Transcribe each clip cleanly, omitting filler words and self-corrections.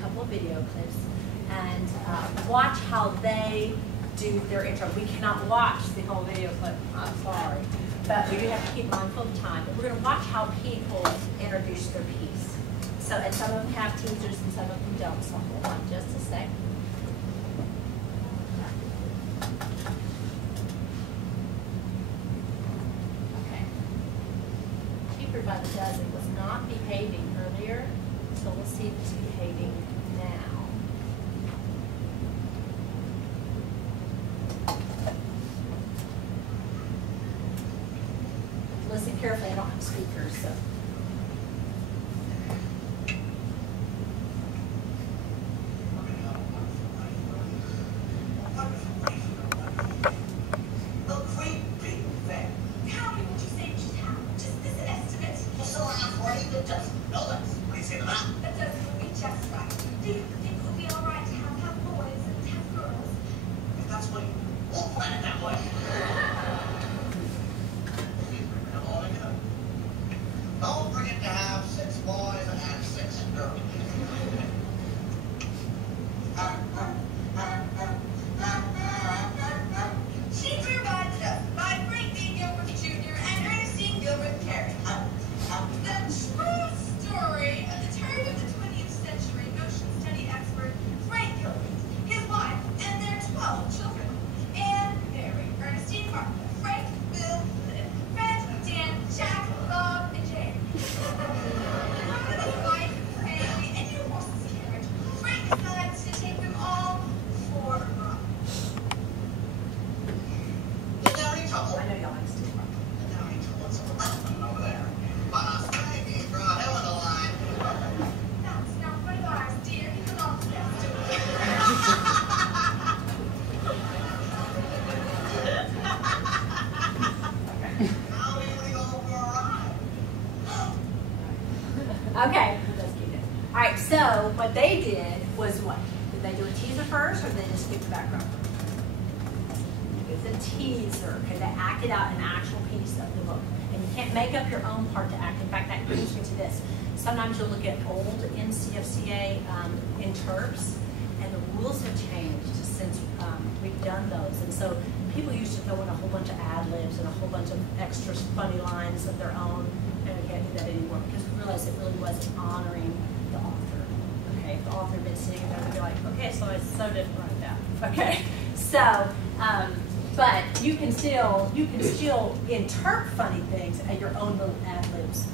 couple of video clips and watch how they do their intro. We cannot watch the whole video clip, I'm sorry, but we do have to keep mindful of time. But we're going to watch how people introduce their piece. So, and some of them have teasers and some of them don't, so hold on just a sec. Okay. Cheaper by the dozen was not behaving earlier, so we'll see if it's behaving now. Listen carefully, I don't have speakers, so. Okay, all right, so what they did was what? Did they do a teaser first or did they just skip the background? It's a teaser, okay? They acted out an actual piece of the book. And you can't make up your own part to act. In fact, that brings me to this. Sometimes you'll look at old NCFCA interps, and the rules have changed since we've done those. And so people used to throw in a whole bunch of ad-libs and a whole bunch of extra funny lines of their own. And we can't do that anymore because we realized it really wasn't honoring the author. Okay, if the author had been sitting there, they'd be like, okay, so I so didn't write that. Okay, so, but you can still interpret funny things at your own little ad-libs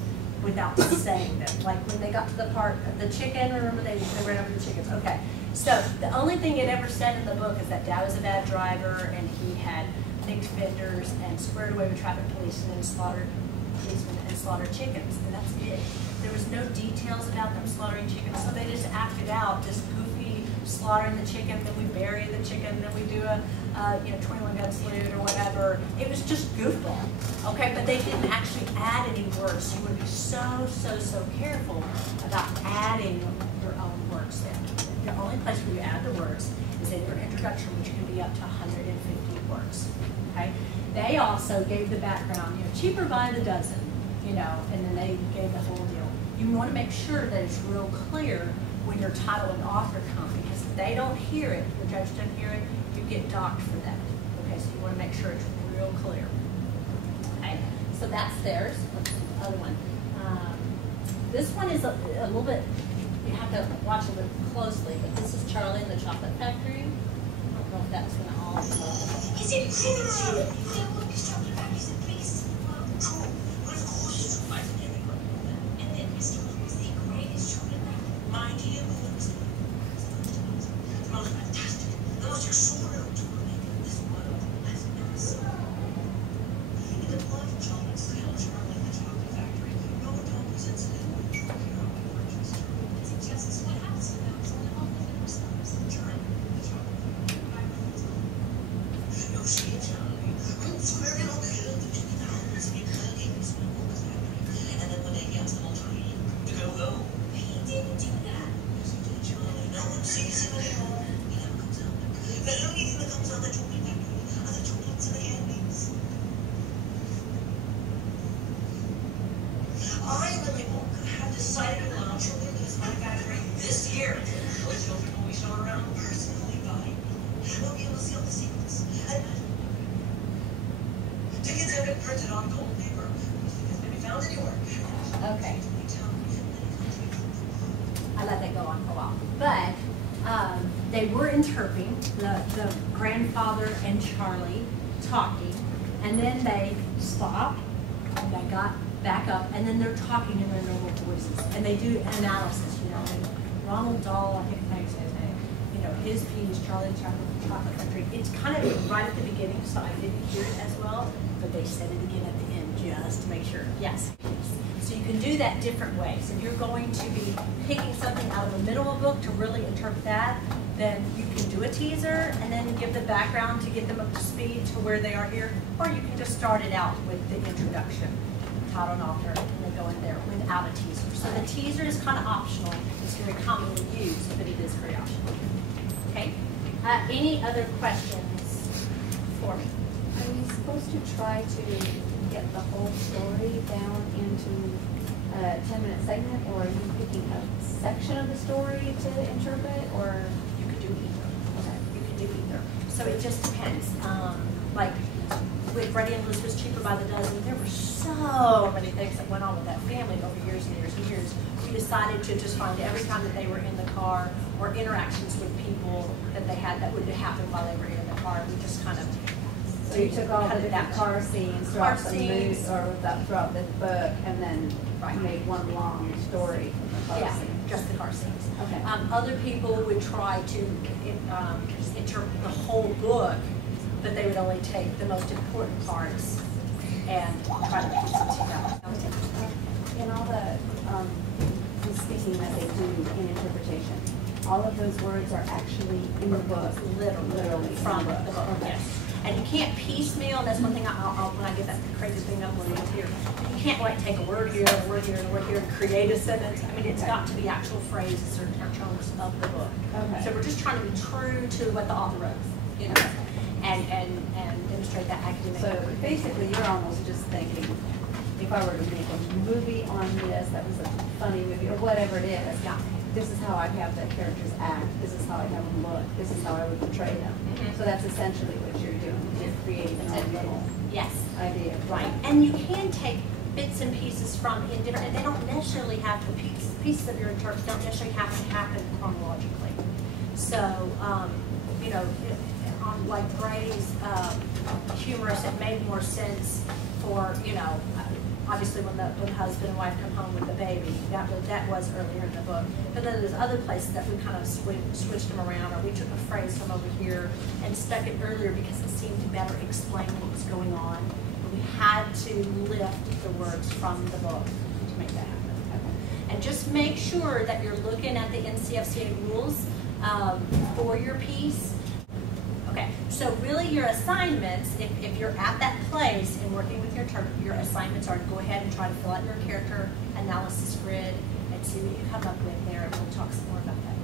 without saying them. Like when they got to the part of the chicken, remember they ran over the chickens. Okay, so the only thing it ever said in the book is that Dad was a bad driver and he had nicked fenders and squared away with traffic policemen and slaughtered chickens, and that's it. There was no details about them slaughtering chickens, so they just acted out this goofy slaughtering the chicken, then we bury the chicken, then we do a 21-gun salute or whatever. It was just goofball, okay? But they didn't actually add any words, so you want to be so careful about adding your own words there. The only place where you add the words is in your introduction, which can be up to 150 words, okay? They also gave the background, cheaper by the dozen, and then they gave the whole deal. You want to make sure that it's real clear when your title and author come, because if they don't hear it, the judge doesn't hear it, you get docked for that. Okay, so you want to make sure it's real clear. Okay, so that's theirs. Let's see the other one. This one is a little bit, you have to watch a little bit closely, but this is Charlie and the Chocolate Factory. I don't know if that's going to all be. Is it true? There will be chocolate factories and places in the world. True. But of course it's true. And then Mr. Blue is the greatest chocolate factory. My dear Blue is the most fantastic, the most extraordinary chocolate maker this world has ever seen. In the blood of chocolate sales, Charlie the Chocolate Factory, no one presents it in one purchase. It suggests what happens to them, so they all live in themselves. Charlie the Chocolate Factory. No shade, Charlie. I'm very Okay. I let that go on for a while. But they were interpreting, the grandfather and Charlie talking, and then they stopped, and they got back up, and then they're talking in their normal voices. And they do analysis, you know. And Ronald Dahl, I think thanks his name, you know, his piece, Charlie and Chocolate Country. It's kind of right at the beginning, so I didn't hear it as well, but they said it again at the end just to make sure. Yes. So you can do that different ways. If you're going to be picking something out of the middle of a book to really interpret that, then you can do a teaser and then give the background to get them up to speed to where they are here, or you can just start it out with the introduction, title and author, and then go in there without a teaser. So the teaser is kind of optional. It's very commonly used, but it is very optional. Okay? Any other questions for me? Are you supposed to try to get the whole story down into a 10-minute segment, or are you picking a section of the story to interpret, or? You could do either. Okay. You can do either. So it just depends. Like with Freddie and Elizabeth's Cheaper by the Dozen, there were so many things that went on with that family over years and years and years. We decided to just find every time that they were in the car or interactions with people that they had that would happen while they were in the car. We just kind of So you took all the different car scenes throughout the movie, or throughout the book, and then made one long story from the car scene. Just the car scenes. Okay. Other people would try to interpret the whole book, but they would only take the most important parts and try to piece it together. In all the speaking that they do in interpretation, all of those words are actually in the book, literally from the book. Okay. Yes. And you can't piecemeal, and that's one thing I'll when I get that crazy thing up when it's here. You can't like take a word here and a word here and a word here and create a sentence. I mean, it's got to be actual phrases or chunks of the book. Okay. So we're just trying to be true to what the author wrote, you know, and demonstrate that academic. So basically, you're almost just thinking, if I were to make a movie on this, that was a funny movie, or whatever it is, Yeah. this is how I'd have the characters act, this is how I'd have them look, this is how I would portray them. Mhm. So that's essentially what you're doing. You're creating an own little Yes. idea. Right, and you can take bits and pieces from in different, and they don't necessarily have the pieces of your interpretation don't necessarily have to happen chronologically. So, you know, on like Brady's humorous, it made more sense for, you know, obviously when the husband and wife come home with the baby, that was earlier in the book. But then there's other places that we kind of switched them around, or we took a phrase from over here and stuck it earlier because it seemed to better explain what was going on. But we had to lift the words from the book to make that happen. Okay. And just make sure that you're looking at the NCFCA rules for your piece. Okay, so really your assignments, if you're at that place and working with your interpreter, your assignments are to go ahead and try to fill out your character analysis grid and see what you come up with there, and we'll talk some more about that.